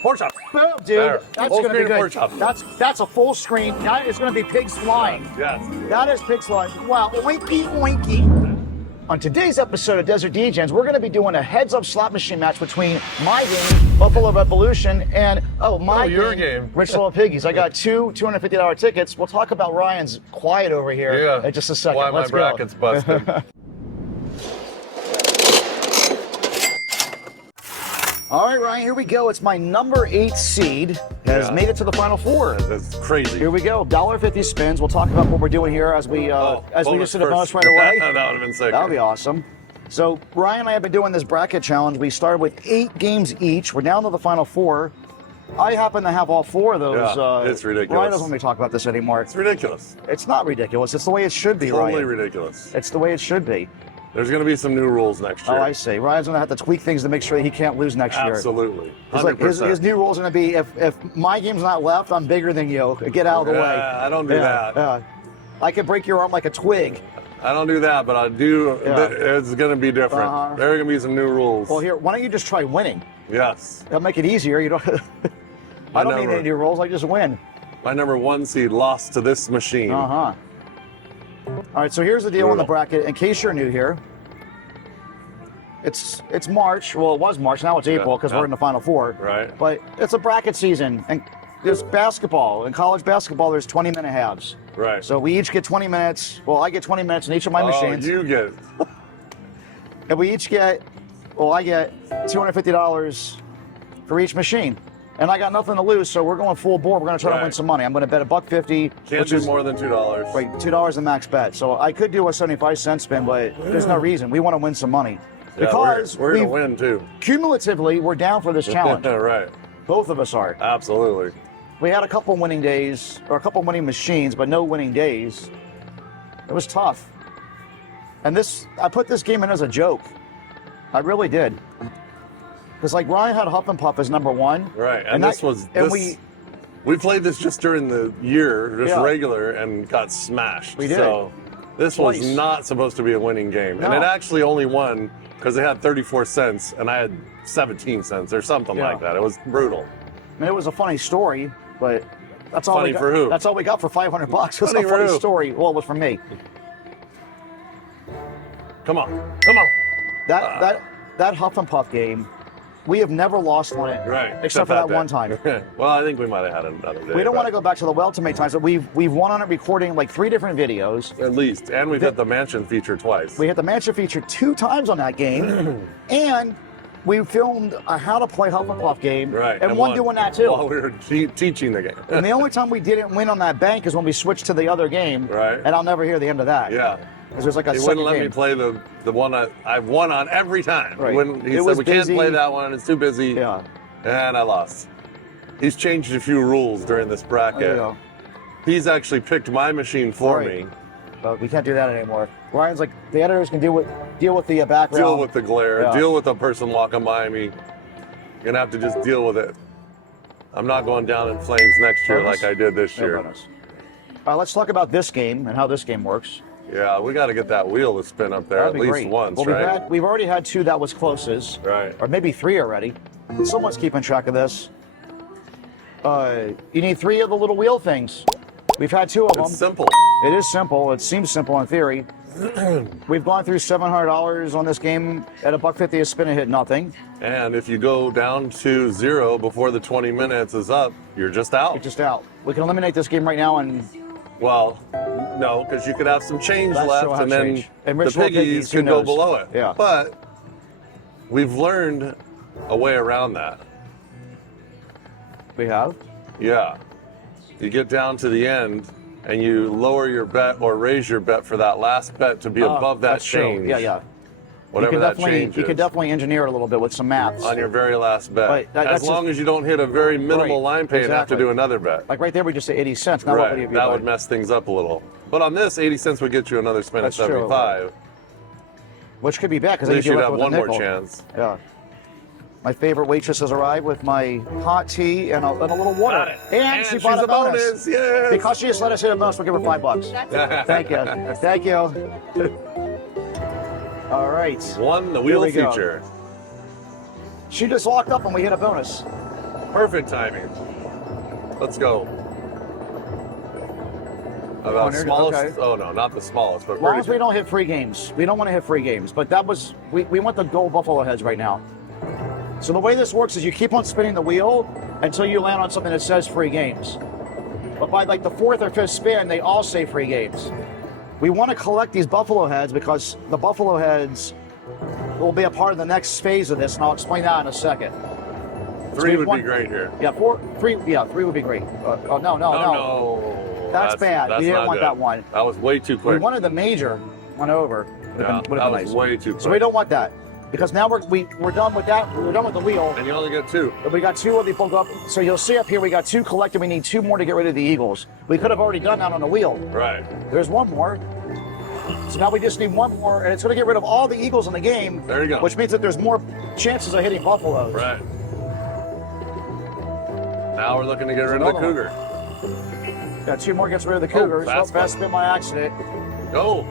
Pork chop. Boom, dude. There. That's Full going to be screen good. pork chop. That's a full screen. That is going to be pigs flying. Yes. That is pigs flying. Wow, oinky, oinky. On today's episode of Desert Degens, we're going to be doing a heads-up slot machine match between my game, Buffalo Revolution, and your game. Rich Little Piggies. I got two $250 tickets. We'll talk about Ryan's quiet over here in just a second. Why Let's my bracket's busted. All right, Ryan, here we go. It's my number 8 seed. Has made it to the Final Four. That's crazy. Here we go. $1.50 spins. We'll talk about what we're doing here as we just hit a bonus right away. That would have been sick. That would be awesome. So Ryan and I have been doing this bracket challenge. We started with 8 games each. We're down to the Final Four. I happen to have all 4 of those. Yeah, it's ridiculous. Ryan doesn't want me to talk about this anymore. It's ridiculous. It's not ridiculous. It's the way it should be, Totally Ryan. ridiculous. It's the way it should be. There's going to be some new rules next year. Oh, I see. Ryan's going to have to tweak things to make sure that he can't lose next year. Absolutely. It's like his new rules are going to be if my game's not left, I'm bigger than you. Get out of the way. I don't do that. I can break your arm like a twig. I don't do that, but I do. It's going to be different. There are going to be some new rules. Well, here, why don't you just try winning? Yes. That'll make it easier. You don't. I don't need any new rules. I just win. My number 1 seed lost to this machine. All right, so here's the deal on the bracket. In case you're new here, it's March. Well, it was March. Now it's April because we're in the Final Four. Right. But it's a bracket season, and there's basketball. In college basketball, there's 20-minute halves. Right. So we each get 20 minutes. Well, I get 20 minutes in each of my machines. Oh, you get. And we each get, I get $250 for each machine. And I got nothing to lose, so we're going full board. We're going to try to win some money. I'm going to bet $1.50. Can't do more than $2. Right, $2 the max bet. So I could do a 75-cent spin, but there's no reason. We want to win some money. Yeah, because we're going to win, too. Cumulatively, we're down for this challenge. Right. Both of us are. Absolutely. We had a couple winning days, or a couple winning machines, but no winning days. It was tough. And I put this game in as a joke. I really did. Because like Ryan had Huff and Puff as number 1. Right, we played this just during the year, regular, and got smashed. We did. So this was not supposed to be a winning game. No. And it actually only won because it had 34 cents and I had 17 cents or something like that. It was brutal. I mean, it was a funny story, but that's all we got. For who? That's all we got for $500. It was a funny story. Well, it was for me. Come on. That Huff and Puff game, we have never lost on it. Right. Except for that one time. Well, I think we might have had another day. We don't want to go back to the welterweight times, but we've won on it recording like 3 different videos. At least. And we've hit the mansion feature twice. We hit the mansion feature 2 times on that game. And we filmed a how to play Huff and Puff game. Right. And won doing that too. While we were teaching the game. And the only time we didn't win on that bank is when we switched to the other game. Right. And I'll never hear the end of that. Yeah. Because there's like a He wouldn't let me play the one I've won on every time. Right. He said, we can't play that one, it's too busy. Yeah. And I lost. He's changed a few rules during this bracket. There you go. He's actually picked my machine for me. But we can't do that anymore. Ryan's like, the editors can deal with the background. Deal with the glare, deal with the person walking by me. You're gonna have to just deal with it. I'm not going down in flames next year like I did this year. Let's talk about this game and how this game works. Yeah, we got to get that wheel to spin up there at least once, right? We've already had 2 that was closest. Right. Or maybe 3 already. Someone's keeping track of this. You need 3 of the little wheel things. We've had 2 of them. It's simple. It is simple. It seems simple in theory. We've gone through $700 on this game at $1.50 a spin and hit nothing. And if you go down to 0 before the 20 minutes is up, you're just out. You're just out. We can eliminate this game right now and... Well, no, because you could have some change left, and then the piggies could go below it. Yeah. But we've learned a way around that. We have? Yeah. You get down to the end, and you lower your bet or raise your bet for that last bet to be above that change. True. Yeah. Whatever that change is. You could definitely engineer it a little bit with some maths. On your very last bet. Right, as long as you don't hit a very minimal line pay and have to do another bet. Like right there, we just say 80 cents. Now right, that would mess things up a little. But on this, 80 cents would get you another spin at 75. True. Which could be bad, because at least you'd have one more chance. Yeah. My favorite waitress has arrived with my hot tea and a little water. And she bought a bonus. Yes. Because she just let us hit a bonus, we'll give her $5. Thank you. Thank you. All right. Won the wheel feature. She just walked up and we hit a bonus. Perfect timing. Let's go. About smallest? Okay. Oh no, not the smallest, but As long as we 32. don't hit free games. We don't want to hit free games. But that was, we want the gold buffalo heads right now. So the way this works is you keep on spinning the wheel until you land on something that says free games. But by like the fourth or fifth spin, they all say free games. We want to collect these buffalo heads because the buffalo heads will be a part of the next phase of this, and I'll explain that in a second. Three we would want- be great here. Yeah, three would be great. No. No. That's bad. We didn't not want good. that one. That was way too We quick. wanted the major one over. Yeah, that was way too quick. So we don't want that because now we're done with that. We're done with the wheel. And you only get 2. But we got 2 of the pulled up. So you'll see up here we got 2 collected. We need 2 more to get rid of the eagles. We could have already done that on the wheel. Right. There's 1 more. So now we just need 1 more, and it's going to get rid of all the eagles in the game. There you go. Which means that there's more chances of hitting buffaloes. Right. Now we're looking to get rid of the another one. cougar. Got 2 more gets rid of the cougars. fast Fast spin by accident. Go.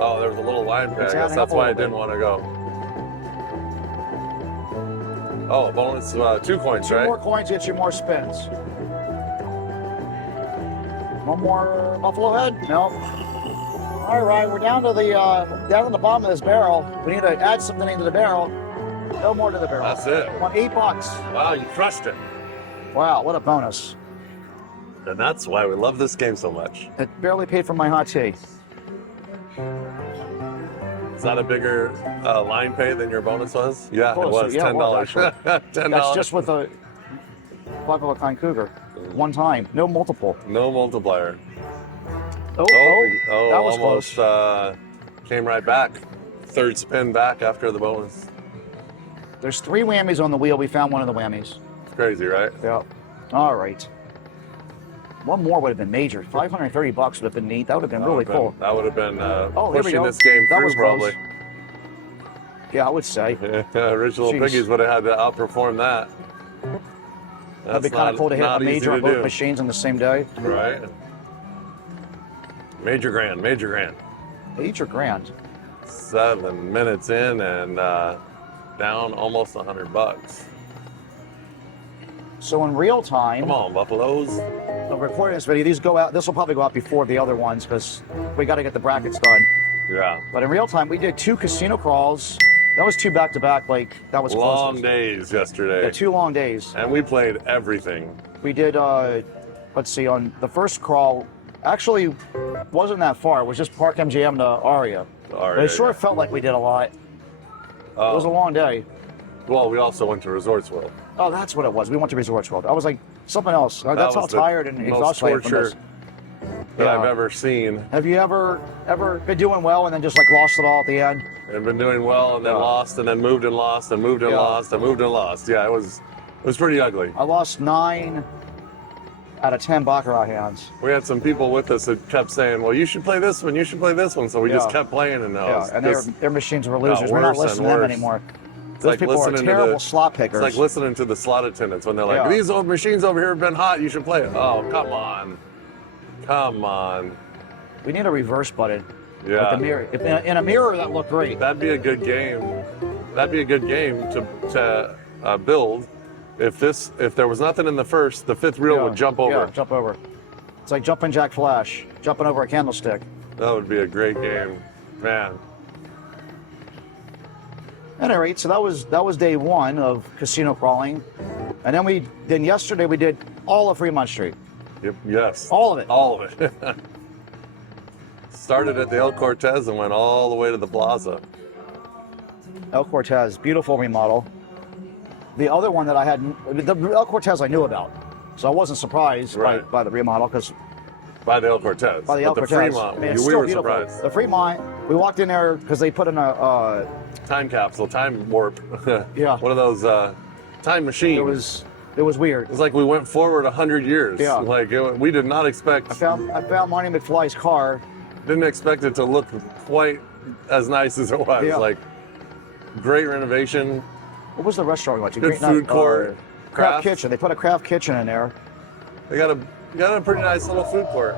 Oh, there was a little line peg. It's I guess adding that's up a why I little didn't want to go. Oh, bonus 2 coins, 2 right? more coins get you more spins. 1 more buffalo head? No. All right, we're down to the bottom of this barrel. We need to add something into the barrel. No more to the barrel. That's it. Want $8. Wow, you crushed it. Wow, what a bonus! And that's why we love this game so much. It barely paid for my hot tea. Is that a bigger line pay than your bonus was? Yeah, Close. it was. Yeah, it was, $10. $10. That's just with a 5 of a kind cougar. 1 time, no multiple. No multiplier. Oh, that was almost close. Came right back. 3rd spin back after the bonus. There's 3 whammies on the wheel. We found 1 of the whammies. It's crazy, right? Yeah. All right. 1 more would have been major. $530 would have been neat. That would have been really cool. That would have been Here we pushing go. this game That through was close. probably. Yeah, I would say. Rich Little Jeez. Piggies would have had to outperform that. That'd be kind of cool to hit a major on both machines on the same day. Right. Major grand. Major grand. 7 minutes in and down almost $100. So in real time, Come on, Buffaloes. I'm recording this video. These go out. This will probably go out before the other ones because we got to get the brackets done. Yeah. But in real time, we did 2 casino crawls. That was 2 back-to-back. Like that was Long close. days yesterday. Yeah, 2 long days. And we played everything. We did. Let's see. On the first crawl, actually wasn't that far. It was just Park MGM to Aria. But it sure felt like we did a lot. It was a long day. Well, we also went to Resorts World. Oh, that's what it was. We went to Resorts World. I was like something else. That's That how was the tired and most exhausted I am from torture this. that Yeah. I've ever seen. Have you ever been doing well and then just like lost it all at the end? I've been doing well and then Yeah. lost and then moved and lost and moved and Yeah. lost and moved and lost. Yeah, it was pretty ugly. I lost 9 out of 10 baccarat hands. We had some people with us that kept saying, "Well, you should play this one. You should play this one." So we just Yeah. kept playing, and Yeah, and their machines were losers. We're not worse and listening to them worse. anymore. It's Those like people are listening to terrible the- slot pickers. It's like listening to the slot attendants when they're like, Yeah. "These old machines over here have been hot. You should play it." Oh, come on, come on. We need a reverse button. Yeah. Like the mirror. If in a mirror, that looked great. That'd be a good game. That'd be a good game to build. If there was nothing in the first, the 5th reel would jump over. Yeah, jump over. It's like jumping Jack Flash, jumping over a candlestick. That would be a great game, man. At any rate, so that was day 1 of casino crawling, and then yesterday we did all of Fremont Street, Yep, yes. all of it. All of it. Started at the El Cortez and went all the way to the Plaza. El Cortez, beautiful remodel. The other one that I had, the El Cortez I knew about, so I wasn't surprised Right. by the remodel because By the El Cortez. by the El But Cortez, Fremont, man, it's we still were beautiful. surprised. The Fremont, we walked in there because they put in a Time capsule, time warp. Yeah. One of those time machines. it was weird. It's like we went forward 100 years. Yeah. Like we did not expect. I found Marty McFly's car. Didn't expect it to look quite as nice as it was. Yeah. Like great renovation. What was the restaurant we went to? Good food court, Craft craft. kitchen. They put a craft kitchen in there. They got a pretty nice little food court.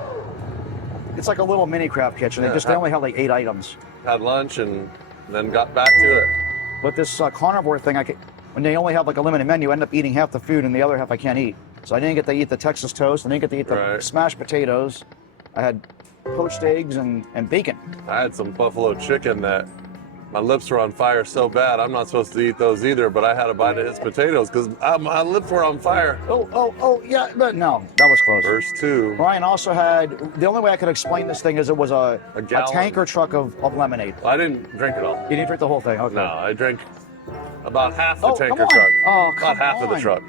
It's like a little mini craft kitchen. Yeah. They only have like 8 items. Had lunch and then got back to it. But this carnivore thing, when they only have like a limited menu, I end up eating half the food and the other half I can't eat. So I didn't get to eat the Texas toast. I didn't get to eat the smashed potatoes. I had poached eggs and bacon. I had some buffalo chicken that my lips were on fire so bad. I'm not supposed to eat those either, but I had a bite of his potatoes because my lips were on fire. Oh, yeah, but no, that was close. Verse 2. Ryan also had, the only way I could explain this thing is it was a tanker truck of lemonade. I didn't drink it all. You didn't drink the whole thing? Okay. No, I drank about half the tanker come on. truck. Oh, about half of the truck.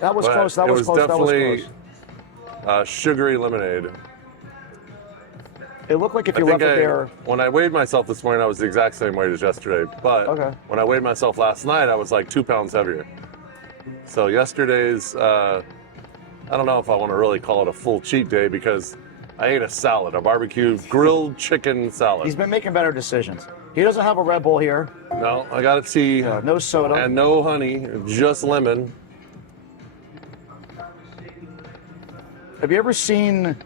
That was But close, that was close, that was definitely sugary lemonade. It looked like if you left it there. When I weighed myself this morning, I was the exact same weight as yesterday. But when I weighed myself last night, I was like 2 pounds heavier. So yesterday's, I don't know if I want to really call it a full cheat day because I ate a salad, a barbecue grilled chicken salad. He's been making better decisions. He doesn't have a Red Bull here. No, I got a tea. No soda. And no honey, just lemon. Have you ever seen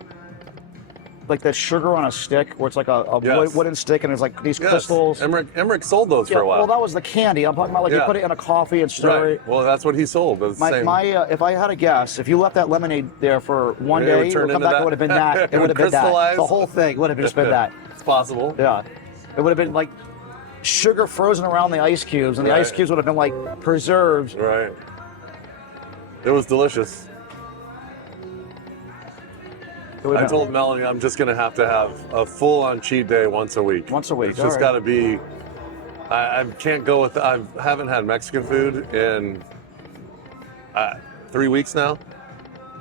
like that sugar on a stick where it's like a wooden stick and there's like these crystals? Emmerich sold those for a while. Well, that was the candy. I'm talking about like you put it in a coffee and stir it. Well, that's what he sold. If I had a guess, if you left that lemonade there for one day, it would come back, it would have been that. It would have been that. The whole thing would have just been that. It's possible. Yeah. It would have been like sugar frozen around the ice cubes, and the ice cubes would have been like preserved. Right. It was delicious. I told Melanie I'm just going to have a full-on cheat day once a week. Once a week. It's just got to be. I can't go with. I haven't had Mexican food in 3 weeks now,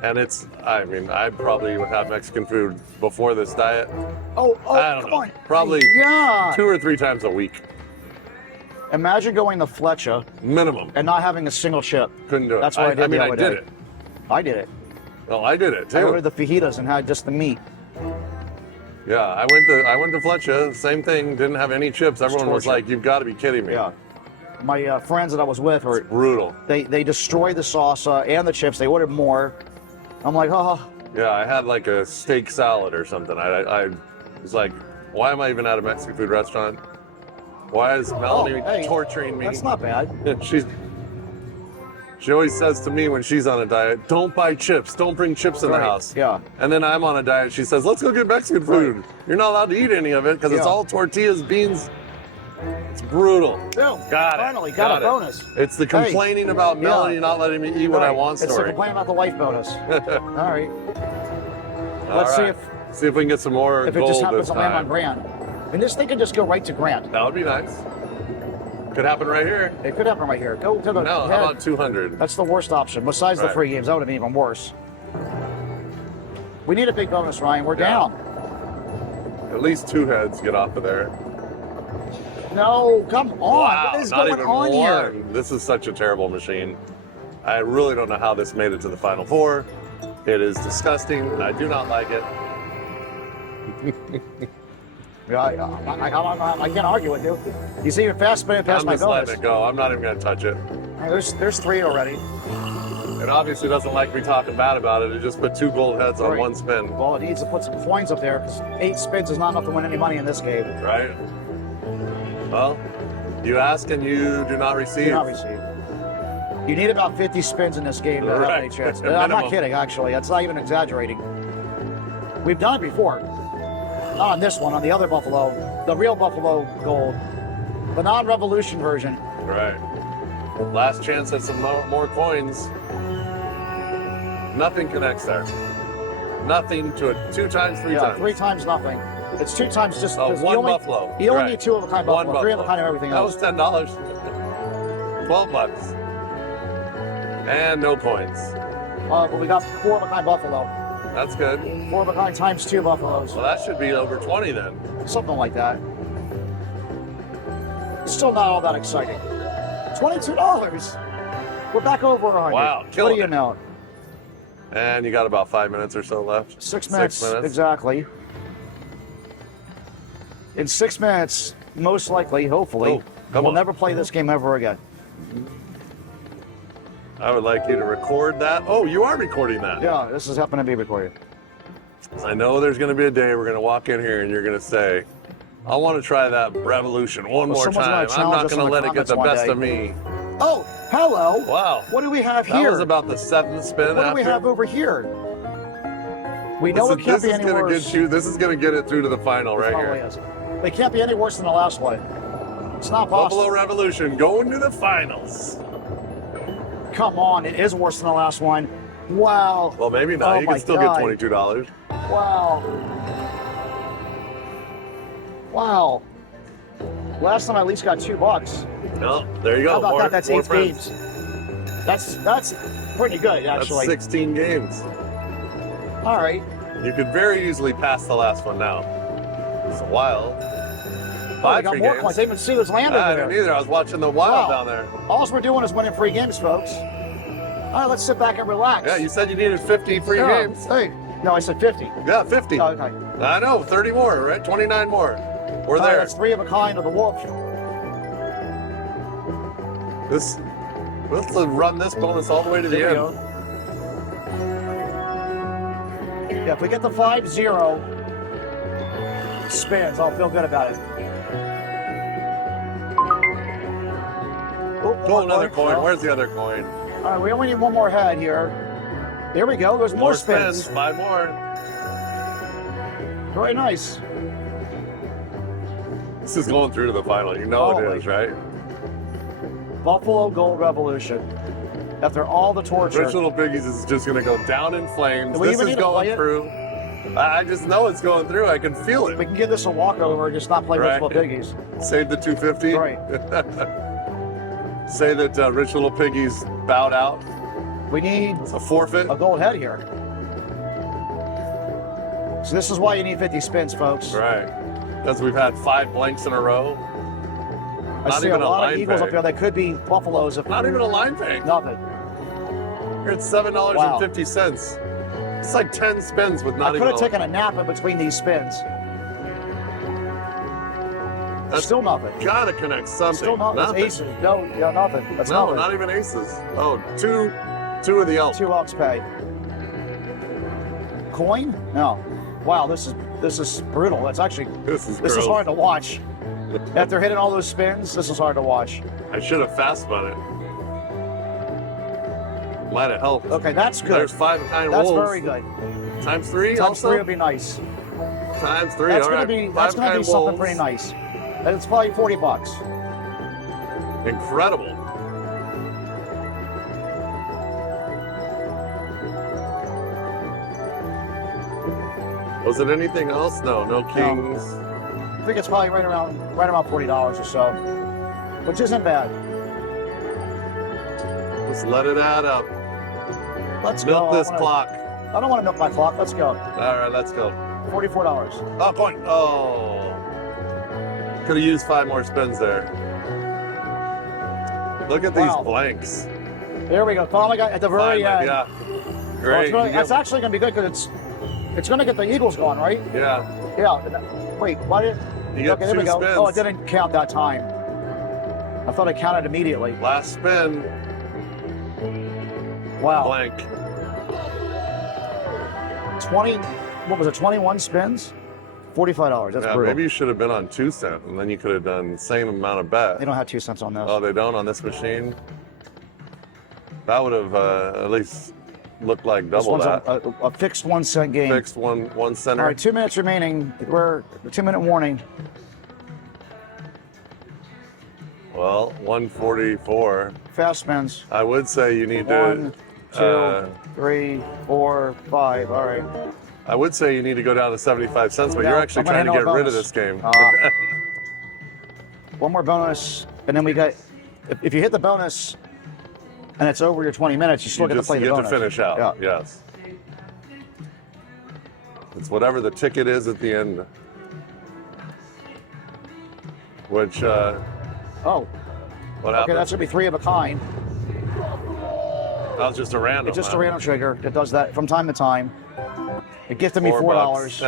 and it's. I mean, I probably would have Mexican food before this diet. I don't know. Probably 2 or 3 times a week. Imagine going to Fletcher minimum and not having a single chip. Couldn't do it. That's what I did. I did it. I did it. Oh, I did it too. I ordered the fajitas and had just the meat. Yeah, I went to Fletcher, same thing, didn't have any chips. Everyone was like, "You've got to be kidding me." Yeah. My friends that I was with were brutal. They destroyed the salsa and the chips. They ordered more. I'm like, oh. Yeah, I had like a steak salad or something. I was like, why am I even at a Mexican food restaurant? Why is Melanie torturing me? That's not bad. She always says to me when she's on a diet, don't buy chips, don't bring chips in the house. Yeah. And then I'm on a diet, she says, let's go get Mexican food. You're not allowed to eat any of it because it's all tortillas, beans. It's brutal. Finally got a bonus. It's the complaining about Melanie not letting me eat what I want story. It's the complaining about the life bonus. All right. Let's see if we can get some more if gold it just happens this to land time. on Grant. And this thing could just go right to Grant. That would be nice. Could happen right here. It could happen right here. Go to the No, head. how about 200? That's the worst option. Besides the free games, that would have been even worse. We need a big bonus, Ryan. We're down. At least 2 heads get off of there. No, come on. Wow, what is not going even on here? This is such a terrible machine. I really don't know how this made it to the Final Four. It is disgusting. I do not like it. Yeah, I can't argue with you. You see, you're fast spinning past my bonus. I'm just letting it go. I'm not even going to touch it. There's 3 already. It obviously doesn't like me talking bad about it. It just put 2 gold heads on 1 spin. Well, it needs to put some coins up there because 8 spins is not enough to win any money in this game. Right. Well, you ask and you do not receive. Do not receive. You need about 50 spins in this game to have any chance. I'm not kidding, actually. That's not even exaggerating. We've done it before. Not on this one, on the other Buffalo. The real Buffalo Gold. The non-revolution version. Right. Last chance at some more coins. Nothing connects there. Nothing to it. 2 times, 3 times. 3 times nothing. It's 2 times just... one Buffalo. You only need 2 of a kind Buffalo. 3 of a kind of everything else. That was $10. $12. And no coins. But we got 4 of a kind Buffalo. That's good. 4 of a kind times 2 Buffaloes. Well, that should be over 20 then. Something like that. Still not all that exciting. $22. We're back over 100. Wow. What do you know? And you got about 5 minutes or so left. 6 minutes. Exactly. In 6 minutes, most likely, hopefully, we'll never play this game ever again. I would like you to record that. Oh, you are recording that. Yeah, this is happening to be recorded. I know there's going to be a day we're going to walk in here and you're going to say, I want to try that revolution one more time. I'm not going to let it get the best of me. Oh, hello. Wow. What do we have That here? was about the 7th spin. What do we have over here? We know it can't be any worse. This is going to get it through to the final right here. Is. They can't be any worse than the last one. It's not possible. Buffalo Revolution going to the finals. Come on, it is worse than the last one. Wow. Well, maybe not. Oh You can still get $22. Wow. Wow. Last time I at least got $2. No, there you go. How about more, that? That's more 8 friends. games. That's pretty good, actually. That's 16 games. All right. You could very easily pass the last one now. It's a wild. Oh, 5 got free more games. coins. They even see what's land I over didn't there. either. I was watching the wild Wow. down there. All we're doing is winning free games, folks. All right, let's sit back and relax. Yeah, you said you needed 50 free games. Hey, no, I said 50. Yeah, 50. Oh, okay. I know, 30 more, right? 29 more. We're All right, there. that's 3 of a kind of the wolf. Let's run this bonus all the way to the There we end. go. Yeah, if we get the 5-0 spins, I'll feel good about it. Oh, another coin. Where's the other coin? All right, we only need one more head here. There we go. There's more spins. 5 more. Very nice. This is going through to the final. You know Holy. it is, right? Buffalo Gold Revolution. After all the torture. Rich Little Piggies is just going to go down in flames. Do we This even is need to play going it? through. I just know it's going through. I can feel it. We can give this a walkover and just not play Right. Rich Little Piggies. Save the 250. Right. Say that Rich Little Piggies bowed out. We need It's a forfeit. a gold head here. So this is why you need 50 spins, folks. Right. Because we've had 5 blanks in a row. I Not see even a a lot line of Eagles pay. up there that could be Buffaloes. If Not even a line pay. nothing. You're at $7.50. It's like 10 spins with I not could even have taken a nap in between these spins. That's Still nothing. gotta connect something. Still nothing. That's Nothing. aces. No, yeah, nothing. That's No, nothing. not even aces. Oh, two of the elk. 2 Elks pay. Coin? No. Wow, this is brutal. That's actually This is this gross. is hard to watch. After hitting all those spins, this is hard to watch. I should have fast spun it. Might have helped. Okay, that's good. There's 5 kind That's rolls. very good. Times 3 Times also? 3 would be nice. Times 3, That's all gonna right. be 5 that's gonna be kind something rolls. pretty nice. And it's probably $40. Incredible. Was it anything else? No kings. I think it's probably right around $40 or so, which isn't bad. Just let it add up. Let's Milk go. this clock. I don't want to milk my clock. Let's go. All right, let's go. $44. Oh, coin. Oh. Could have used 5 more spins there. Look at Wow. these blanks. There we go. Finally got at the very Finally, end. yeah. Well, Great. it's actually going to be good because it's going to get the Eagles going, right? Yeah. Yeah. Wait, why did? You get Okay, there 2 we go. spins. Oh, it didn't count that time. I thought it counted immediately. Last spin, Wow. blank. 20. What was it? 21 spins. $45. That's Yeah, brutal. maybe you should have been on 2 cent, and then you could have done the same amount of bet. They don't have 2 cents on this. Oh, they don't on this machine? That would have at least looked like This double one's that. a fixed 1 cent game. Fixed one center. All right, 2 minutes remaining. We're 2-minute warning. Well, 144. Fast spins. I would say you need 1, to. 2, 3, 4, 5. All right. I would say you need to go down to 75 cents, but No, you're actually I'm gonna trying to handle get a rid of bonus. this game. One more bonus, and then we got. If you hit the bonus, and it's over your 20 minutes, you still You get to just play the get bonus. to finish out. Yeah. Yes. It's whatever the ticket is at the end. Which, Oh, what okay. happened? That's gonna be 3 of a kind. That was just a random. It's just a huh? random trigger. It does that from time to time. It gifted me $4.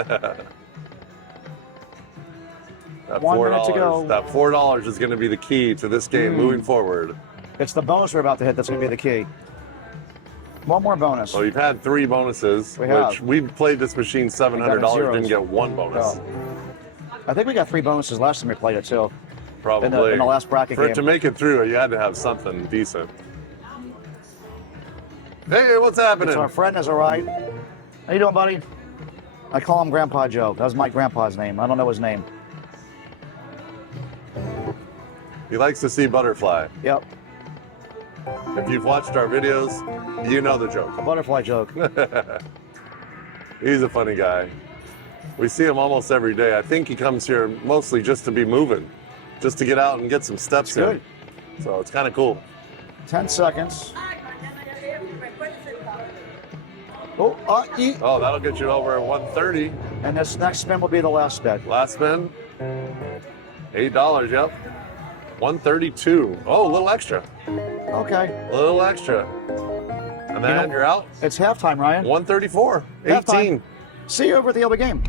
That 1 minute to go. That $4 is going to be the key to this game moving forward. It's the bonus we're about to hit that's gonna be the key. One more bonus. Well, you've had 3 bonuses, We which have. we played this machine $700, zeros. didn't get 1 bonus. Oh. I think we got 3 bonuses last time we played it too. Probably. In the last bracket For game. it to make it through, you had to have something decent. Hey, what's happening? So our friend has arrived. How you doing, buddy? I call him Grandpa Joe. That was my grandpa's name. I don't know his name. He likes to see butterfly. Yep. If you've watched our videos, you know the joke. A butterfly joke. He's a funny guy. We see him almost every day. I think he comes here mostly just to be moving, just to get out and get some steps in. Good. So it's kind of cool. 10 seconds. Oh, Oh, that'll get you over at 130. and this next spin will be the last spin. Last spin, $8, yep. 132. Oh, a little extra. Okay. A little extra. And then you're out. It's halftime, Ryan. 134. Halftime. 18. See you over at the other game.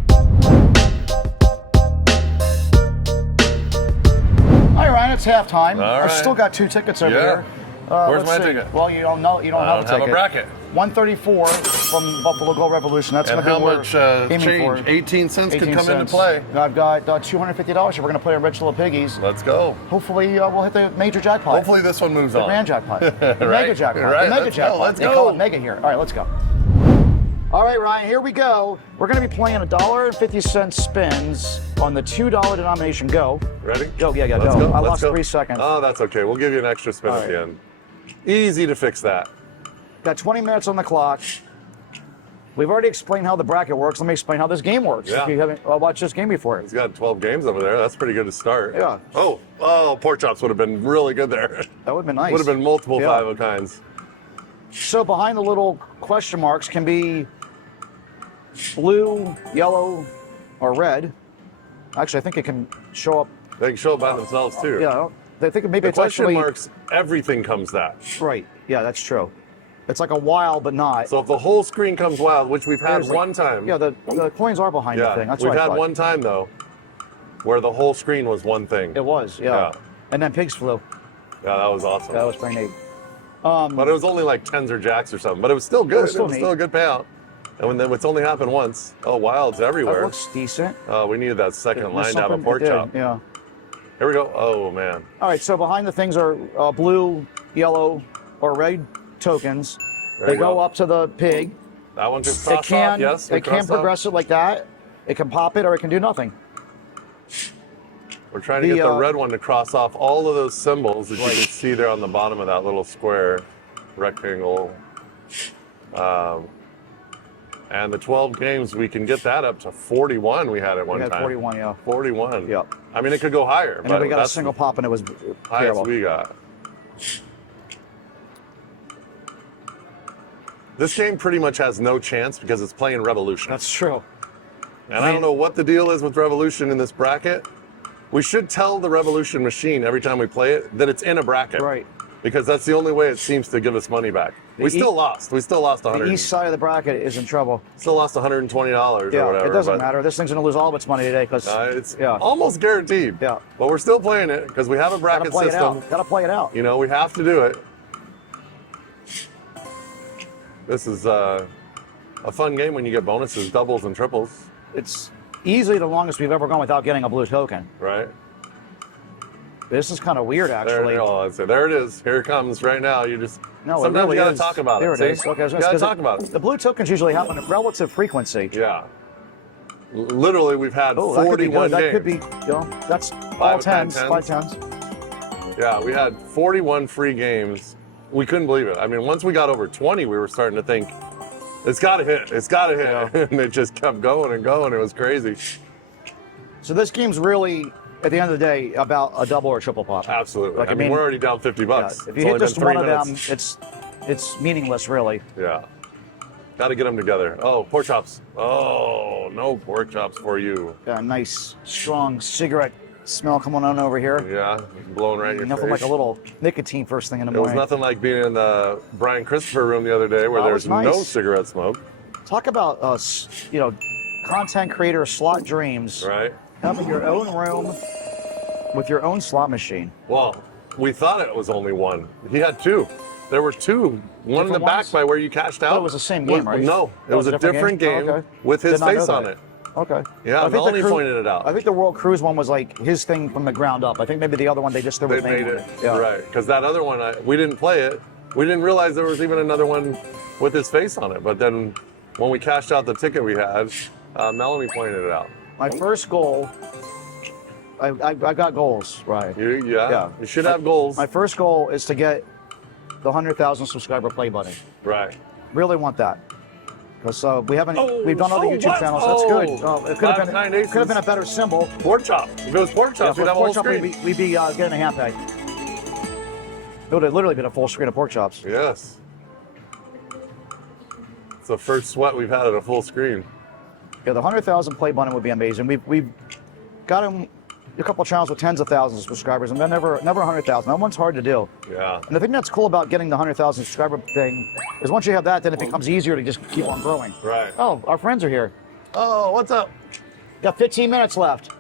All right, Ryan, it's halftime. All I've right. still got 2 tickets over Yeah. here. Where's let's my see. ticket? Well, you don't know. You don't I have don't a have ticket. a bracket. 134 from Buffalo Gold Revolution. That's And going to how be much aiming change? for. 18 cents could 18 come into cents. play. I've got $250. We're going to play a Rich Little Piggies. Let's go. Hopefully, we'll hit the major jackpot. Hopefully this one moves The on. grand jackpot. The Right, mega jackpot. right, The mega let's go, jackpot. let's They go. call it mega here. All right, let's go. All right, Ryan, here we go. We're going to be playing $1.50 spins on the $2 denomination. Go. Ready? Go, yeah, Let's go. go. I Let's lost go. 3 seconds. Oh, that's okay. We'll give you an extra spin All at right. the end. Easy to fix that. Got 20 minutes on the clock. We've already explained how the bracket works. Let me explain how this game works. Yeah. If you haven't watched this game before. He's got 12 games over there. That's pretty good to start. Yeah. Oh, pork chops would have been really good there. That would have been nice. Would have been multiple Yeah. 5-of-kinds. So behind the little question marks can be blue, yellow, or red. Actually, I think it can show up. They can show up by themselves too. Yeah, I think maybe The it's question actually marks, everything comes that. right. Yeah, that's true. It's like a wild, but not. So if the whole screen comes wild, which we've had There's like- one time. Yeah, the coins are behind the thing. That's we've what I had thought. one time though, where the whole screen was one thing. It was, yeah. Yeah. And then pigs flew. Yeah, that was awesome. That was pretty neat. But it was only like tens or jacks or something. But it was still good. was still still a good payout. And when it's only happened once. Oh, wilds That everywhere. looks decent. We needed that second There's line to have a something- pork it did, chop. Yeah. Here we go. Oh man. All right, so behind the things are blue, yellow, or red tokens. There They you go up to the pig. That one just It crossed can, off. Yes. it can progress it like that. It can pop it or it can do nothing. We're trying to get the red one to cross off all of those symbols that you can see there on the bottom of that little square rectangle. And the 12 games, we can get that up to 41 we had at one We had time. 41, yeah. 41. Yep. I mean, it could go higher, And then but we got a that's single pop and it was the highest terrible. we got. This game pretty much has no chance because it's playing Revolution. That's true. And I don't know what the deal is with Revolution in this bracket. We should tell the Revolution machine every time we play it that it's in a bracket. Right. Because that's the only way it seems to give us money back. We still lost. We still lost The 100. east side of the bracket is in trouble. Still lost $120 or Yeah, whatever. it doesn't but, matter. This thing's going to lose all of its money today because It's yeah. almost guaranteed. Yeah. But we're still playing it because we have a Gotta bracket play system. it out. Gotta play it out. You know, we have to do it. This is a fun game when you get bonuses, doubles and triples, It's easily the longest we've ever gone without getting a blue token. right? This is kind of weird, actually. There it is. Here it comes right now. You just No, it sometimes really you gotta is. talk about There it. it is. See? Okay, You gotta talk about it. The blue tokens usually happen at relative frequency. Yeah. Literally, we've had Oh, that could be 41 good. That games. could be, that's all of 10 tens, 5 tens. Yeah, we had 41 free games. We couldn't believe it. I mean, once we got over 20, we were starting to think, it's got to hit. It's got to hit. Yeah. And it just kept going and going. It was crazy. So this game's really, at the end of the day, about a double or triple pop. Absolutely. Like, I mean, we're already down $50. Yeah, It's if you only hit just been 3 one of them, minutes. it's meaningless, really. Yeah. Got to get them together. Oh, pork chops. Oh, no pork chops for you. Got a nice, strong cigarette smell coming on over here. Yeah, blowing right in your Nothing face. like a little nicotine first thing in the It was morning. nothing like being in the Brian Christopher room the other day where That there's was nice. no cigarette smoke. Talk about content creator slot dreams. Right? Having your own room with your own slot machine. Well, we thought it was only one. He had 2. There were 2. One in the Different back ones? by where you cashed out. Oh, it was the same game, right? No, it was a different game Okay. with his Did not know face on that. it. Okay. Yeah, Melanie pointed it out. I think the World Cruise one was like his thing from the ground up. I think maybe the other one they just threw his name on it. Yeah. Right, because that other one, we didn't play it. We didn't realize there was even another one with his face on it. But then when we cashed out the ticket we had, Melanie pointed it out. My first goal, I got goals, right? Yeah, you should have goals. My first goal is to get the 100,000 subscriber play button. Right. Really want that. Because we've done other YouTube channels. That's good. It could have been a better symbol. Pork chop. If it was pork chops, we'd have a whole screen. We'd be getting a hand pay. It would have literally been a full screen of pork chops. Yes. It's the first sweat we've had at a full screen. Yeah, the 100,000 play button would be amazing. We've got him a couple of channels with tens of thousands of subscribers, and then never 100,000. That one's hard to do. Yeah. And the thing that's cool about getting the 100,000 subscriber thing is once you have that, then it becomes easier to just keep on growing. Right. Oh, our friends are here. Oh, what's up? Got 15 minutes left.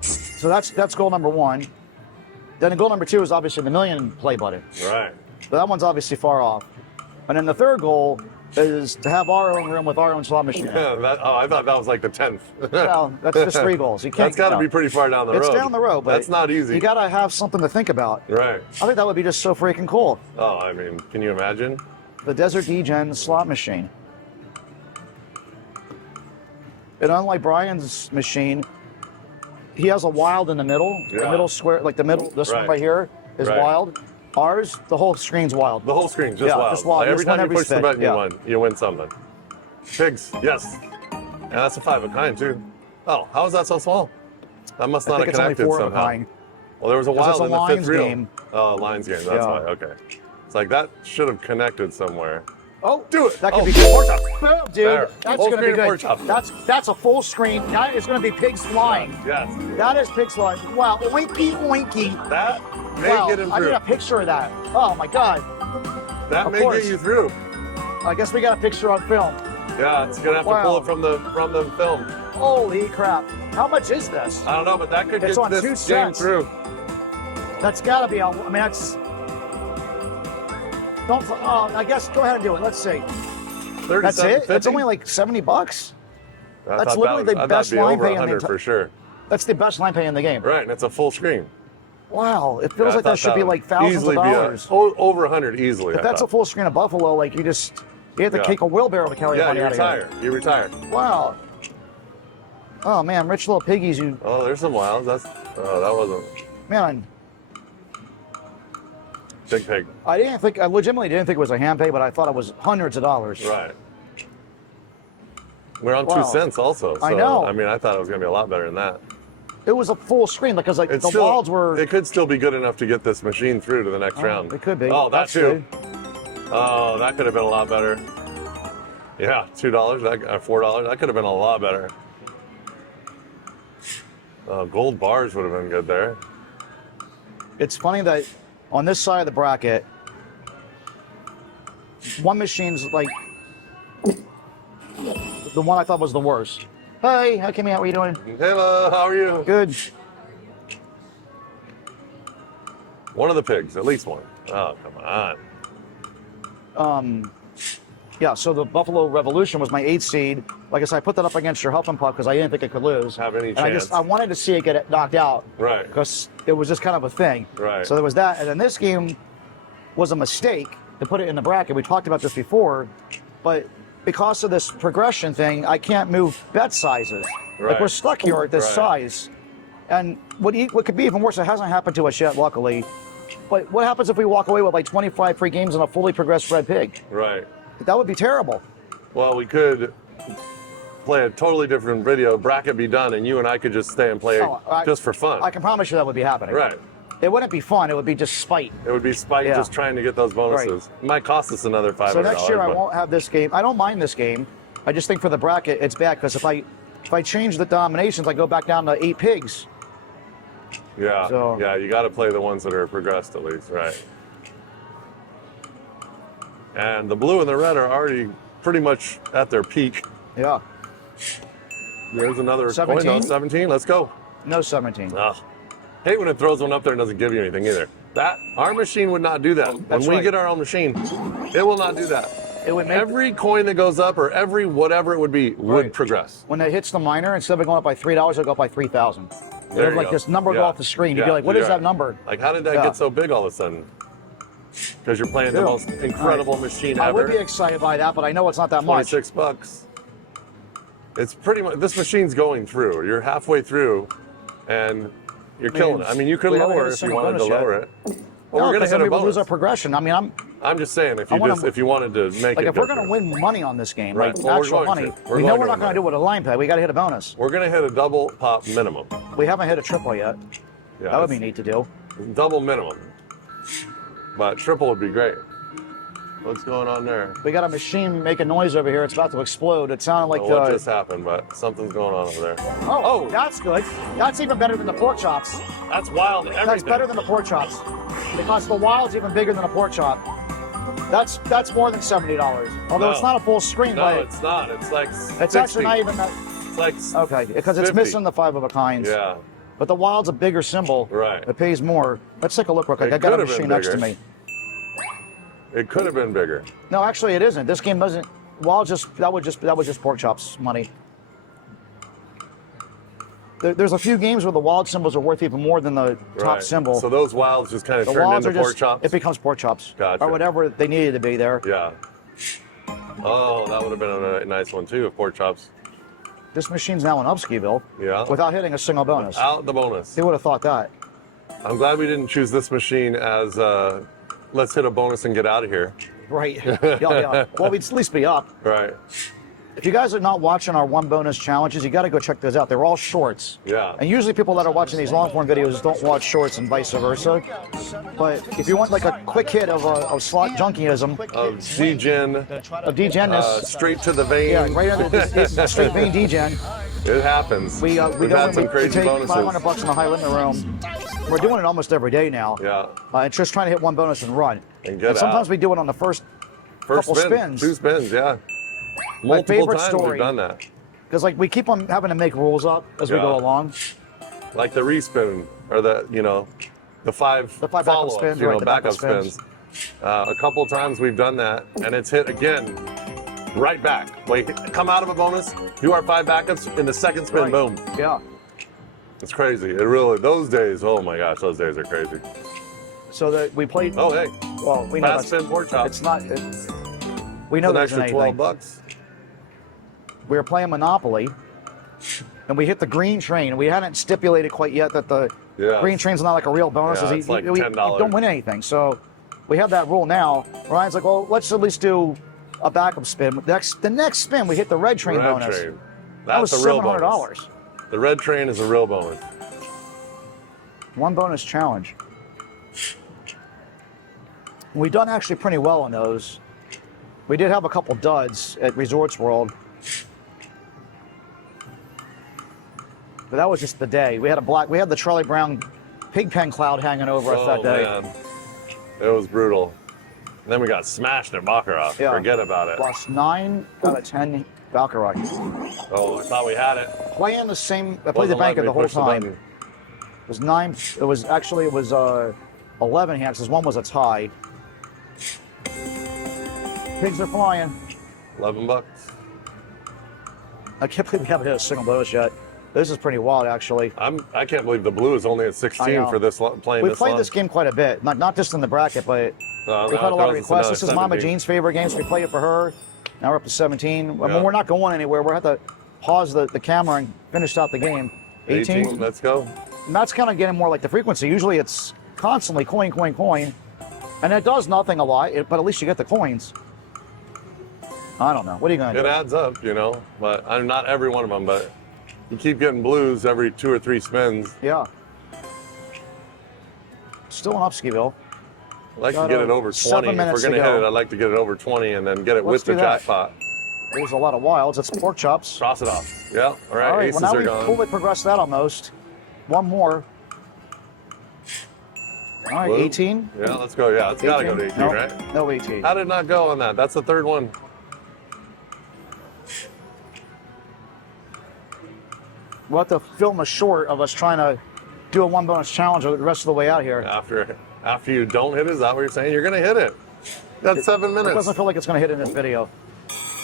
So that's goal number one. Then goal number two is obviously the million play button. Right. But that one's obviously far off. And then the third goal is to have our own room with our own slot machine. Yeah, I thought that was like the 10th. Well, that's just 3 goals. You can't. That's got to be pretty far down the road. It's down the road, but that's not easy. You got to have something to think about. Right. I think that would be just so freaking cool. Oh, I mean, can you imagine? The Desert Degen slot machine. And unlike Brian's machine, he has a wild in the middle. Yeah. The middle square, like the middle, this one right here is wild. Ours, the whole screen's wild. The whole screen's just wild. Just wild. Like every time you push the button, yeah. you win something. Pigs, yes. And that's a 5 of kind too. Oh, how is that so small? That must not have connected somehow. Well, there was a wild in the 5th reel. Game. Oh, Lions game. That's why. Okay. It's like that should have connected somewhere. Oh, do it. That could be good. Pork chop. Boom, dude. There. That's Full going to be screen good. pork chop. That's a full screen. That is going to be pigs flying. Yes. That is pigs flying. Wow. Oinky, oinky. That may get him through. I need a picture of that. Oh my God. That may get you through. I guess we got a picture on film. Yeah, it's gonna have to pull it from the film. Holy crap! How much is this? I don't know, but that could it's get on this 2 game cents. through. That's gotta be. I mean, that's. Don't. I guess go ahead and do it. Let's see. That's it. It's only like $70. That's literally the best line pay in the for sure. That's the best line pay in the game. Right, and it's a full screen. Wow, it feels like that should be like thousands of dollars. Over 100 easily. If that's a full screen of Buffalo, like you have to kick a wheelbarrow to carry money out of here. You retire. Wow. Oh man, Rich Little Piggies. Oh, there's some wilds. That wasn't. Man. Big pig. I legitimately didn't think it was a hand pay, but I thought it was hundreds of dollars. Right. We're on 2 cents also. So, I know. I mean, I thought it was going to be a lot better than that. It was a full screen because like the wilds were. It could still be good enough to get this machine through to the next round. It could be. Oh, that too. Good. Oh, that could have been a lot better. Yeah, $2, $4. That could have been a lot better. Gold bars would have been good there. It's funny that on this side of the bracket, one machine's like the one I thought was the worst. Hey, how come out? What are you doing? Hello, how are you? Good. One of the pigs, at least one. Oh, come on. Yeah, so the Buffalo Revolution was my 8th seed. Like I said, I put that up against your Huffing Puff because I didn't think it could lose. Have any and chance. I wanted to see it get knocked out. Right. Because it was just kind of a thing. Right. So there was that. And then this game was a mistake to put it in the bracket. We talked about this before. But because of this progression thing, I can't move bet sizes. Right. Like we're stuck here at this size. And what could be even worse, it hasn't happened to us yet, luckily. But what happens if we walk away with like 25 free games and a fully progressed red pig? Right. That would be terrible. Well, we could play a totally different video, bracket be done, and you and I could just stay and play just for fun. I can promise you that would be happening. Right. It wouldn't be fun. It would be just spite. It would be spite just trying to get those bonuses. Right. It might cost us another $500. So next year I won't have this game. I don't mind this game. I just think for the bracket it's bad because if I change the dominations, I go back down to 8 pigs. Yeah. So, yeah, you got to play the ones that are progressed at least, right? And the blue and the red are already pretty much at their peak. Yeah. There's another 17? coin. No, 17. Let's go. No 17. Ugh. Hate when it throws one up there and doesn't give you anything either. Our machine would not do that. When we get our own machine, it will not do that. it would make every coin that goes up or every whatever it would be would progress. When it hits the minor, instead of going up by $3, it'll go up by 3,000. There you like go. this number go off the screen. You'd be like, what is that number? Like, how did that get so big all of a sudden? Because you're playing the most incredible machine ever. I would be excited by that, but I know it's not that much. $26. It's pretty much, this machine's going through. You're halfway through, and you're killing it. I mean, you could lower if you wanted to lower it. Well, we're going to hit a bonus. Lose our progression. I mean, I'm just saying, if you wanted to make like it if we're going to win money on this game, right. like Well, actual money, we're know we're not going to do it with a line pad. We got to hit a bonus. We're going to hit a double pop minimum. We haven't hit a triple yet. Yeah, that would be neat to do. Double minimum. But triple would be great. What's going on there? We got a machine making noise over here. It's about to explode. It sounded like what just happened, but something's going on over there. Oh, that's good. That's even better than the pork chops. That's wild. Everything. That's better than the pork chops. Because the wild's even bigger than a pork chop. That's more than $70. Although it's not a full screen. No, it's not. It's like it's 60. actually not even that. It's like okay, because it's missing the 5 of a kind. Yeah. But the wild's a bigger symbol. Right. It pays more. Let's take a look real quick. I got a machine next to me. It could have been bigger. No, actually, it isn't. This game doesn't. Wild that was just pork chops money. There's a few games where the wild symbols are worth even more than the top symbol. So those wilds just kind of turned into pork chops? It becomes pork chops. Gotcha. Or whatever they needed to be there. Yeah. Oh, that would have been a nice one too, if pork chops. This machine's now in Upskieville. Yeah. Without hitting a single bonus. Without the bonus. Who would have thought that? I'm glad we didn't choose this machine as let's hit a bonus and get out of here. Right. Yeah. Well, we'd at least be up. Right. If you guys are not watching our one bonus challenges, you got to go check those out. They're all shorts. Yeah. And usually people that are watching these long form videos don't watch shorts and vice versa. But if you want like a quick hit of slot junkieism, of degen, straight to the vein. Yeah, right under this straight vein degen. It happens. We've had some crazy take bonuses. $500 in the high limit room. We're doing it almost every day now. Yeah. And just trying to hit one bonus and run. And get sometimes out. we do it on the first couple spins. 2 spins, yeah. Multiple times we've done that. Because like we keep on having to make rules up as we go along. Like the respin or the five backup spins, backup spins. A couple times we've done that, and it's hit again, right back. We come out of a bonus, do our 5 backups, in the second spin, boom. Yeah. It's crazy. It really, those days, oh my gosh, those days are crazy. So that we played. Oh hey. Well, we know fast spin pork chop. It's not. We know it's an extra $12. We were playing Monopoly, and we hit the green train. We hadn't stipulated quite yet that the green train's not like a real bonus. Yeah, it's like $10. You don't win anything. So we have that rule now. Ryan's like, well, let's at least do a backup spin. The next spin, we hit the red train bonus. That was a real $700. bonus. The red train is a real bonus. One bonus challenge. We've done actually pretty well on those. We did have a couple duds at Resorts World. But that was just the day. We had the Charlie Brown pig pen cloud hanging over us that day. Man. It was brutal. And then we got smashed at Baccarat. Yeah. Forget about it. Lost 9 out of 10 Baccarat. Oh, I thought we had it. Playing the same. I played the banker the whole time. It was 9. It was 11 hands because one was a tie. Pigs are flying. $11. I can't believe we haven't hit a single bonus yet. This is pretty wild, actually. I can't believe the blue is only at 16 for this playing. We've played this game quite a bit, not just in the bracket, but we've had a lot of requests. This is Mama Jean's favorite game, so we play it for her. Now we're up to 17. I mean, we're not going anywhere. We're going to have to pause the camera and finish out the game. 18. Let's go. And that's kind of getting more like the frequency. Usually it's constantly coin, coin, coin. And it does nothing a lot, but at least you get the coins. I don't know. What are you going to do? It adds up, but I'm not every one of them, but you keep getting blues every 2 or 3 spins. Yeah. Still in Upskieville. I'd like to get it over 20. If we're going to hit it, I'd like to get it over 20 and then get it with the jackpot. There's a lot of wilds. It's pork chops. Cross it off. Yeah. All right. Aces well, now are gone. we've fully progressed that almost. One more. All right, 18. Yeah, let's go. Yeah, it's got to go to 18, right? No 18. How did it not go on that? That's the third one. We'll have to film a short of us trying to do a one bonus challenge the rest of the way out here. After you don't hit it, is that what you're saying? You're going to hit it. That's 7 It minutes. doesn't feel like it's going to hit in this video.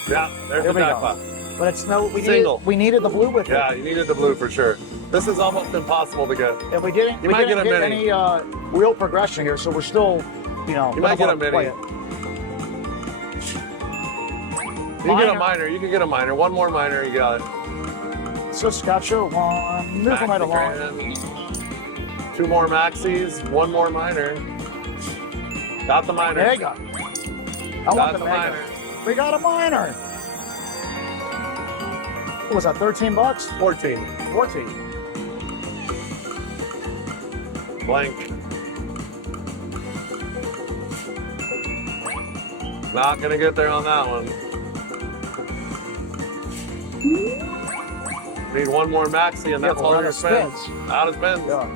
Yeah, there's Here the we jackpot. go. But it's no, Single. we needed the blue with it. Yeah, you needed the blue for sure. This is almost impossible to get. And we didn't, You we might didn't get a get mini. any real progression here, so we're still, you know, You might get a gonna play mini. it. You can get a minor. You can get a minor. One more minor, you got it. Saskatchewan, moving right along. Maxi 2 more maxis, 1 more minor. Got the minor. There you go. I Got want the the mega. minor. We got a minor. What was that, 13 bucks? 14. 14. Blank. Not gonna get there on that one. Need 1 more maxi, and that's Yeah, all we're your out of spins. spins. Out of spins. Yeah.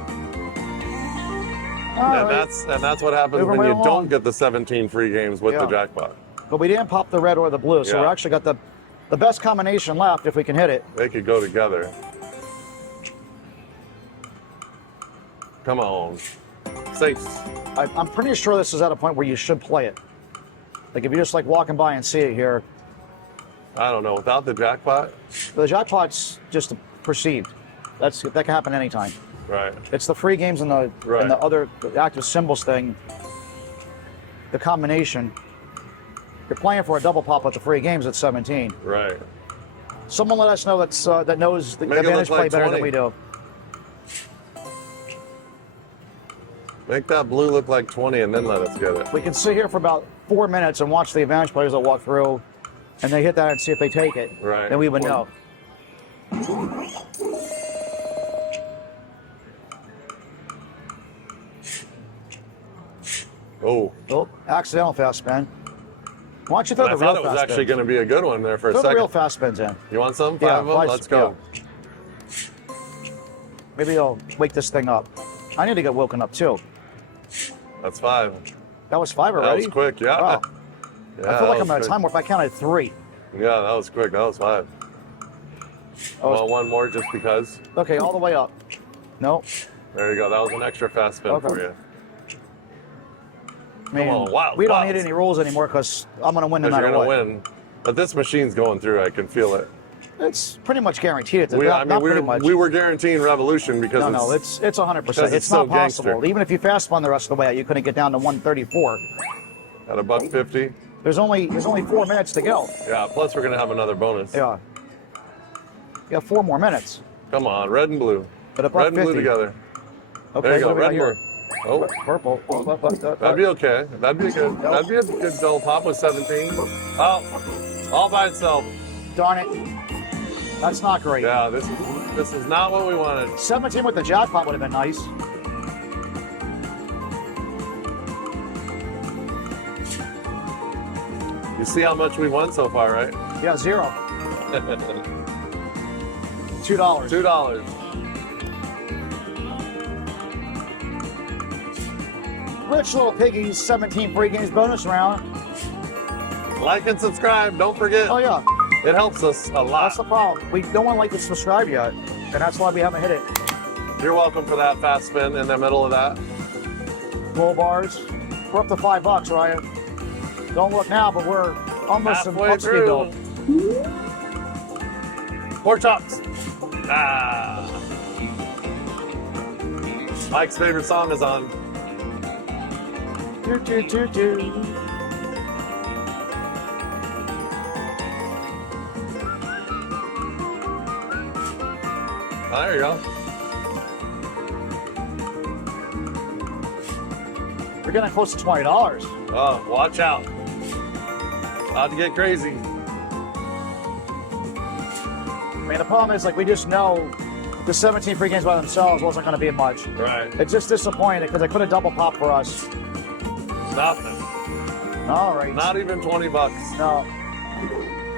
And All right. that's what happens Moving when right you along. don't get the 17 free games with the Yeah. jackpot. But we didn't pop the red or the blue, so Yeah. we actually got the best combination left if we can hit it. They could go together. Come on. Safe. I'm pretty sure this is at a point where you should play it. Like if you're just like walking by and see it here, I don't know. Without the jackpot, the jackpot's just perceived. That can happen anytime. right? It's the free games and the Right. other active symbols thing. The combination. You're playing for a double pop with the free games at 17. Right. Someone let us know that knows the Make it advantage look play like better 20. than we do. Make that blue look like 20, and then let us get it. We can sit here for about 4 minutes and watch the advantage players that walk through, and they hit that and see if they take it. Right. Then we would know. Oh. Oh, accidental fast spin. Why don't you throw I the thought real it was fast actually spins? going to be a good one there for a Throw the real second. fast spins in. You want some? 5 Yeah, of them? five- Let's go. Maybe they'll wake this thing up. I need to get woken up too. That's 5. That was 5 That already? was quick, yeah. Wow. Yeah, I feel like that I'm at a was time warp. I counted 3. quick. Yeah, that was quick. That was 5. Oh, Well, one more just because. okay, all the way up. No, There you go. That was an extra fast spin Okay. for you. man, on, wow, we don't wow. need any rules anymore because I'm going to win no Because you're matter going to what. win. But this machine's going through. I can feel it. It's pretty much guaranteed. It's We, not, I mean, not we, pretty were, much. we were guaranteeing revolution because no, it's, it's 100%. because It's it's not so possible. gangster. Even if you fast spun the rest of the way out, you couldn't get down to 134. at $1.50. There's only 4 minutes to go. Yeah, plus we're going to have another bonus. Yeah. You got 4 more minutes. Come on, red and blue. At Red and blue $1.50. together. Okay, There you go, what do we red got and here? blue. Oh, Purple. that'd be okay. That'd be good. That'd be a good double pop with 17. Oh, all by itself. Darn it. That's not great. Yeah, this is not what we wanted. 17 with the jackpot would have been nice. You see how much we won so far, right? Yeah, 0. $2. $2. Rich Little Piggies, 17 free games bonus round. Like and subscribe. Don't forget. Oh, yeah. It helps us a lot. That's the problem. We don't want to like to subscribe yet, and that's why we haven't hit it. You're welcome for that fast spin in the middle of that. Roll bars. We're up to $5, Ryan. Don't look now, but we're almost in Halfway up speed through. build. Pork chops. Ah. Mike's favorite song is on. Do, do, do, do. Oh, there you go. We're getting close to $20. Oh, watch out. About to get crazy. I mean, the problem is, like, we just know the 17 free games by themselves wasn't going to be much. Right. It's just disappointing because they could have double popped for us. Nothing. All right. Not even 20 bucks. No.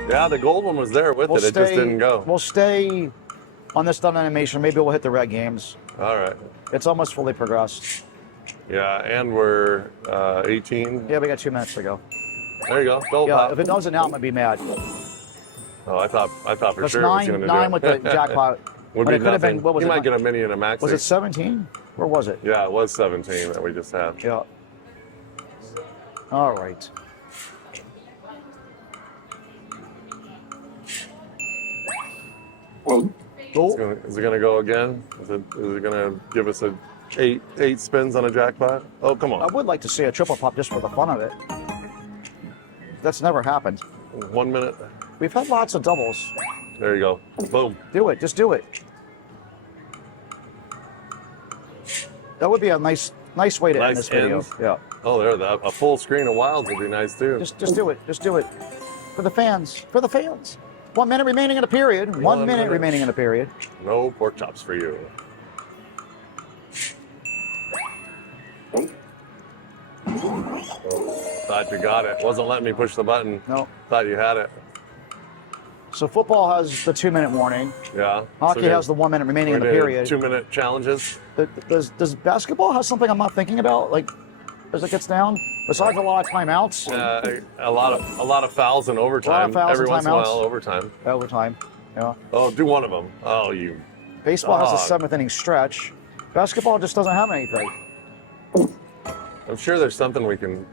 Yeah, the gold one was there with We'll it. It just didn't go. We'll stay on this done animation. Maybe we'll hit the red games. All right. It's almost fully progressed. Yeah, and we're 18. Yeah, we got 2 minutes to go. There you go. Gold Yeah, pop. if it doesn't now, I'm gonna be mad. Oh, I thought for That's sure it was 9 going to nine do with it. the jackpot. Would But be it could have been, nothing. what was you it? might get a mini and a maxi. Was it 17? Where was it? Yeah, it was 17 that we just had. Yeah. All right. Is it gonna go again? Is it gonna give us eight spins on a jackpot? Oh, come I on. would like to see a triple pop just for the fun of it. That's never happened. 1 minute. We've had lots of doubles. There you go. Boom. Do it. Just do it. That would be a nice way to end this video. End. Yeah. Oh, a full screen of wilds would be nice too. Just do it. Just do it. For the fans. For the fans. 1 minute remaining in the period. 1 minute remaining in the period. No pork chops for you. Thought you got it. Wasn't letting me push the button. No. Thought you had it. So football has the 2 minute warning. Yeah. Hockey has the 1 minute remaining in the period. 2 minute challenges. Does basketball have something I'm not thinking about? Like, as it gets down, besides a lot of timeouts. A lot of fouls and overtime. A lot of fouls Every and once in a while, timeouts. overtime. Overtime. Yeah. Oh, do one of them. Oh, you. Baseball has a dog. 7th inning stretch. Basketball just doesn't have anything. I'm sure there's something we can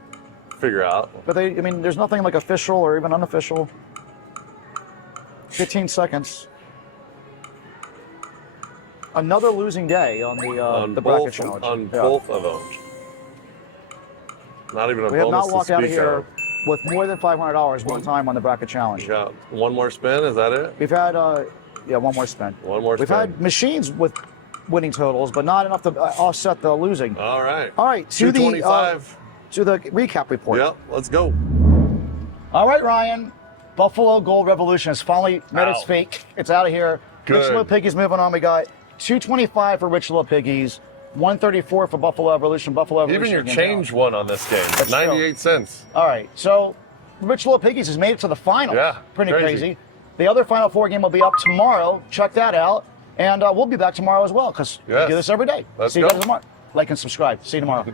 figure out. But there's nothing like official or even unofficial. 15 seconds. Another losing day on the bracket challenge. On both of them. Not even a We have bonus not walked to out of speak here of. with more than $500 one time on the bracket challenge. Yeah. One more spin. Is that it? We've had, one more spin. One more We've spin. had machines with winning totals, but not enough to offset the losing. All right. All right, to the 225. to the recap report. Yep. Let's go. All right, Ryan. Buffalo Gold Revolution has finally met its fate. It's out of here. Good. Rich Little Piggies moving on. We got 225 for Rich Little Piggies, 134 for Buffalo Evolution. Buffalo Evolution. Even your again change down. won on this game. That's 98 cents. All right, so Rich Little Piggies has made it to the final. Yeah, Pretty crazy. crazy. The other Final Four game will be up tomorrow. Check that out. And we'll be back tomorrow as well because we Yes. do this every day. Let's See you go. guys tomorrow. Like and subscribe. See you tomorrow.